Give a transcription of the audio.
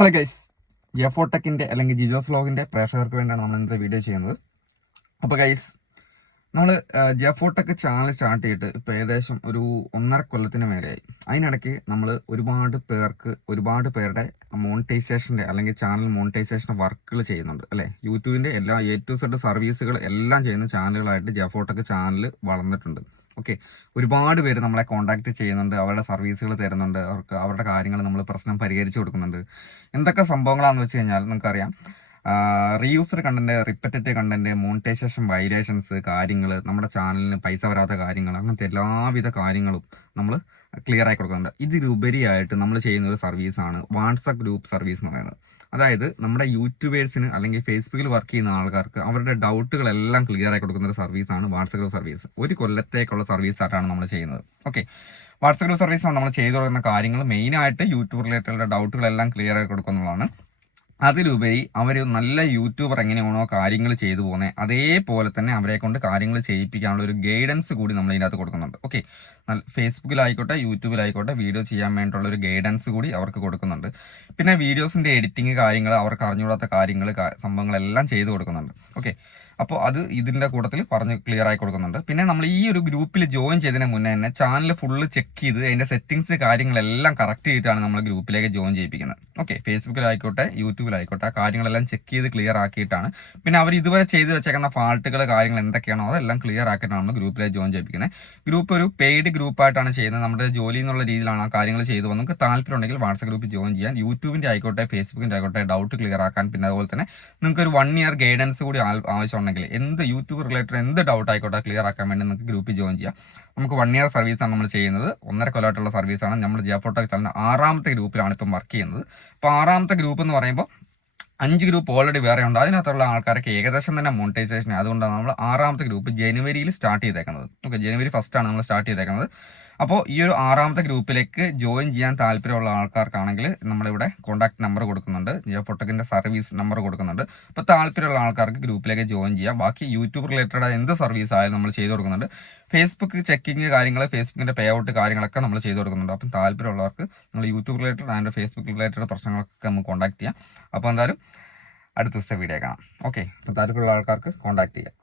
Hello guys, ജെഫോടെക്കിൻ്റെ അല്ലെങ്കിൽ ജിജോസ് വ്ലോഗിൻ്റെ പ്രേക്ഷകർക്ക് വേണ്ടിയാണ് നമ്മൾ ഇന്നത്തെ വീഡിയോ ചെയ്യുന്നത്. അപ്പോൾ ഗൈസ്, നമ്മൾ ജെഫോടെക് ചാനൽ സ്റ്റാർട്ട് ചെയ്തിട്ട് ഇപ്പോൾ ഏകദേശം ഒരു 1.5 കൊല്ലത്തിന് മേലെയായി. അതിനിടയ്ക്ക് നമ്മൾ ഒരുപാട് പേരുടെ മോണിറ്റൈസേഷൻ്റെ അല്ലെങ്കിൽ ചാനൽ മോണിറ്റൈസേഷൻ വർക്കുകൾ ചെയ്യുന്നുണ്ട് അല്ലേ. യൂട്യൂബിൻ്റെ എല്ലാ A to Z സർവീസുകൾ എല്ലാം ചെയ്യുന്ന ചാനലുകളായിട്ട് ജെഫോടെക് ചാനൽ വളർന്നിട്ടുണ്ട്. ഓക്കെ, ഒരുപാട് പേര് നമ്മളെ കോൺടാക്ട് ചെയ്യുന്നുണ്ട്, അവരുടെ സർവീസുകൾ തരുന്നുണ്ട്, അവരുടെ കാര്യങ്ങൾ നമ്മൾ പ്രശ്നം പരിഹരിച്ചു കൊടുക്കുന്നുണ്ട്. എന്തൊക്കെ സംഭവങ്ങളാണെന്ന് വെച്ച് കഴിഞ്ഞാൽ നിങ്ങൾക്കറിയാം, റീയൂസർ കണ്ടന്റ്, റിപ്പറ്റേറ്റീവ് കണ്ടന്റ്, മോണിറ്റൈസേഷൻ വൈലേഷൻസ് കാര്യങ്ങൾ, നമ്മുടെ ചാനലിന് പൈസ വരാത്ത കാര്യങ്ങൾ, അങ്ങനത്തെ എല്ലാവിധ കാര്യങ്ങളും നമ്മൾ ക്ലിയർ ആയി കൊടുക്കുന്നുണ്ട്. ഇതിലുപരിയായിട്ട് നമ്മൾ ചെയ്യുന്ന ഒരു സർവീസാണ് വാട്സപ്പ് ഗ്രൂപ്പ് സർവീസ് എന്ന് പറയുന്നത്. അതായത് നമ്മുടെ യൂട്യൂബേഴ്സിന് അല്ലെങ്കിൽ ഫേസ്ബുക്കിൽ വർക്ക് ചെയ്യുന്ന ആൾക്കാർക്ക് അവരുടെ ഡൗട്ടുകളെല്ലാം ക്ലിയർ ആയി കൊടുക്കുന്ന ഒരു സർവീസാണ് വാട്സപ്പ് ഗ്രൂപ്പ് സർവീസ്. ഒരു കൊല്ലത്തേക്കുള്ള സർവീസായിട്ടാണ് നമ്മൾ ചെയ്യുന്നത്. ഓക്കെ, വാട്സപ്പ് ഗ്രൂപ്പ് സർവീസ് നമ്മൾ ചെയ്തു കൊടുക്കുന്ന കാര്യങ്ങൾ മെയിനായിട്ട് യൂട്യൂബ് റിലേറ്റഡ് ഡൗട്ടുകളെല്ലാം ക്ലിയർ ആയി കൊടുക്കുന്നതാണ്. അതിലുപരി അവർ നല്ല യൂട്യൂബർ എങ്ങനെയാണോ കാര്യങ്ങൾ ചെയ്തു പോകുന്നത് അതേപോലെ തന്നെ അവരെ കൊണ്ട് കാര്യങ്ങൾ ചെയ്യിപ്പിക്കാനുള്ള ഒരു ഗൈഡൻസ് കൂടി നമ്മൾ ഇതിനകത്ത് കൊടുക്കുന്നുണ്ട്. ഓക്കെ, ഫേസ്ബുക്കിലായിക്കോട്ടെ യൂട്യൂബിലായിക്കോട്ടെ വീഡിയോ ചെയ്യാൻ വേണ്ടിയിട്ടുള്ള ഒരു ഗൈഡൻസ് കൂടി അവർക്ക് കൊടുക്കുന്നുണ്ട്. പിന്നെ വീഡിയോസിൻ്റെ എഡിറ്റിംഗ് കാര്യങ്ങൾ, അവർക്ക് അറിഞ്ഞുകൂടാത്ത കാര്യങ്ങൾ സംഭവങ്ങളെല്ലാം ചെയ്തു കൊടുക്കുന്നുണ്ട്. ഓക്കെ, അപ്പോൾ അത് ഇതിൻ്റെ കൂട്ടത്തിൽ പറഞ്ഞ് ക്ലിയർ ആയി കൊടുക്കുന്നുണ്ട്. പിന്നെ നമ്മൾ ഈ ഒരു ഗ്രൂപ്പിൽ ജോയിൻ ചെയ്തതിന് മുന്നേ തന്നെ ചാനൽ ഫുള്ള് ചെക്ക് ചെയ്ത് അതിൻ്റെ സെറ്റിങ്സ് കാര്യങ്ങളെല്ലാം കറക്റ്റ് ചെയ്തിട്ടാണ് നമ്മൾ ഗ്രൂപ്പിലേക്ക് ജോയിൻ ചെയ്യിപ്പിക്കുന്നത്. ഓക്കെ, ഫേസ്ബുക്കിലായിക്കോട്ടെ യൂട്യൂബിലായിക്കോട്ടെ കാര്യങ്ങളെല്ലാം ചെക്ക് ചെയ്ത് ക്ലിയർ ആക്കിയിട്ടാണ്, പിന്നെ അവർ ഇതുവരെ ചെയ്ത് വെച്ചേക്കുന്ന ഫാൾട്ടുകൾ കാര്യങ്ങൾ എന്തൊക്കെയാണോ അതെല്ലാം ക്ലിയർ ആക്കിയിട്ടാണ് നമ്മൾ ഗ്രൂപ്പിലേക്ക് ജോയിൻ ചെയ്യിപ്പിക്കുന്നത്. ഗ്രൂപ്പ് ഒരു പെയ്ഡ് ഗ്രൂപ്പായിട്ടാണ് ചെയ്യുന്നത്. നമ്മുടെ ജോലി എന്നുള്ള രീതിയിലാണ് ആ കാര്യങ്ങൾ ചെയ്തു പോകുന്നത്. നമുക്ക് താല്പര്യം ഉണ്ടെങ്കിൽ വാട്സപ്പ് ഗ്രൂപ്പിൽ ജോയിൻ ചെയ്യാൻ, യൂട്യൂബിൻ്റെ ആയിക്കോട്ടെ ഫേസ്ബുക്കിൻ്റെ ആയിക്കോട്ടെ ഡൗട്ട് ക്ലിയർ ആക്കാൻ, പിന്നെ അതുപോലെ തന്നെ നിങ്ങൾക്ക് ഒരു 1 year ഗൈഡൻസ് കൂടി ആവശ്യമുണ്ടെങ്കിൽ എന്ത് യൂട്യൂബ് റിലേറ്റഡ് എന്ത് ഡൗട്ട് ആയിക്കോട്ടെ ക്ലിയർ ആക്കാൻ വേണ്ടി നിങ്ങൾക്ക് ഗ്രൂപ്പിൽ ജോയിൻ ചെയ്യാം. നമുക്ക് 1 year സർവീസാണ് നമ്മൾ ചെയ്യുന്നത്. 1.5 കൊല്ലമായിട്ടുള്ള സർവീസാണ്. നമ്മൾ ജെഫോടെക് ചാനൽ 6ാമത്തെ ഗ്രൂപ്പിലാണ് ഇപ്പം വർക്ക് ചെയ്യുന്നത്. അപ്പോൾ 6ാമത്തെ ഗ്രൂപ്പ് എന്ന് പറയുമ്പോൾ 5 ഗ്രൂപ്പ് ഓൾറെഡി വേറെ ഉണ്ട്. അതിനകത്തുള്ള ആൾക്കാർക്ക് ഏകദേശം തന്നെ മോണിറ്റൈസേഷൻ. അതുകൊണ്ടാണ് നമ്മൾ 6ാമത്തെ ഗ്രൂപ്പ് ജനുവരിയിൽ സ്റ്റാർട്ട് ചെയ്തേക്കുന്നത്. ഓക്കെ, ജനുവരി 1 നമ്മൾ സ്റ്റാർട്ട് ചെയ്തേക്കുന്നത്. അപ്പോൾ ഈ ഒരു 6ാമത്തെ ഗ്രൂപ്പിലേക്ക് ജോയിൻ ചെയ്യാൻ താല്പര്യമുള്ള ആൾക്കാർക്കാണെങ്കിൽ നമ്മളിവിടെ കോൺടാക്ട് നമ്പർ കൊടുക്കുന്നുണ്ട്, ജെഫോടെക്കിൻ്റെ സർവീസ് നമ്പർ കൊടുക്കുന്നുണ്ട്. അപ്പോൾ താല്പര്യമുള്ള ആൾക്കാർക്ക് ഗ്രൂപ്പിലേക്ക് ജോയിൻ ചെയ്യാം. ബാക്കി യൂട്യൂബ് റിലേറ്റഡ് എന്ത് സർവീസ് ആയാലും നമ്മൾ ചെയ്ത് കൊടുക്കുന്നുണ്ട്. ഫേസ്ബുക്ക് ചെക്കിങ് കാര്യങ്ങൾ, ഫേസ്ബുക്കിൻ്റെ പേ ഔട്ട് കാര്യങ്ങളൊക്കെ നമ്മൾ ചെയ്ത് കൊടുക്കുന്നുണ്ട്. അപ്പം താല്പര്യമുള്ളവർക്ക് നിങ്ങൾ YouTube related and Facebook related പ്രശ്നങ്ങളൊക്കെ നമുക്ക് കോൺടാക്ട് ചെയ്യാം. അപ്പോൾ എന്തായാലും അടുത്ത ദിവസത്തെ വീഡിയോ കാണാം. ഓക്കെ, അപ്പോൾ താല്പര്യമുള്ള ആൾക്കാർക്ക് കോൺടാക്ട് ചെയ്യാം.